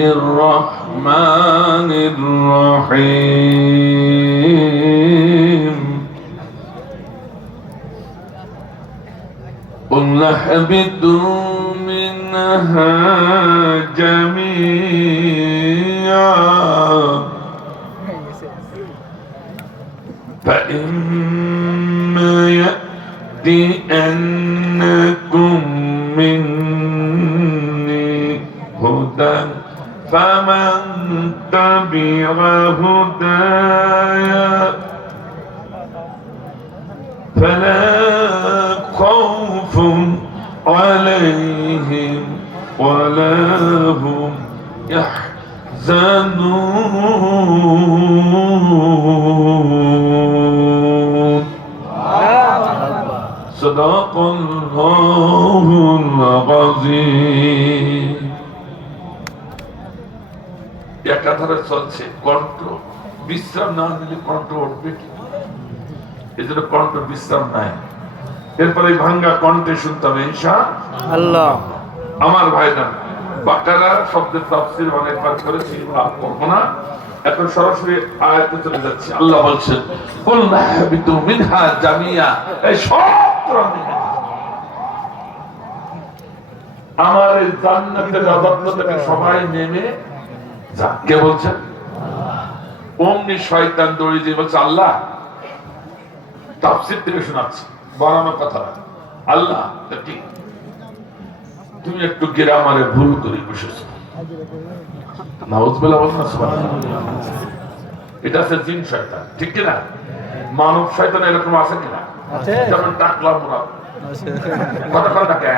الرحمن الرحيم قل اهبطوا منها جميعا فإما يأتينكم مني هدى فمن تبع هداي فلا خوف عليهم ولا هم يحزنون صدق الله العظيم একাধারে চলছে কণ্ঠ বিশ্রাম না দিলে কণ্ঠ উঠবে কি এই জন্য কণ্ঠ বিশ্রাম নাই এরপরে ভাঙ্গা কণ্ঠে শুনতে হবে ইনশাআল্লাহ আমার ভাইরা বাকারা শব্দের তাফসীর অনেকবার করেছি আর করব না এখন সরাসরি আয়াতে চলে যাচ্ছি আল্লাহ বলছেন কুল নাহবিতু মিনহা জামিয়া এই সব আমার এই জান্নাতের রাজত্ব থেকে সবাই নেমে যাক কে বলছেন অমনি শয়তান দৌড়ে দিয়ে বলছে আল্লাহ তাফসীর থেকে শোনাচ্ছি বানানো কথা আল্লাহ কি তুমি একটু গ্রামারে ভুল করে বসেছো নাউজুবিল্লাহ বলনা সুবহানাল্লাহ এটা আছে জিন শয়তান ঠিক কি না মানব শয়তান এরকম আছে কিনা আছে যেমন টাকলা মুরাদ আছে কথা কথা কে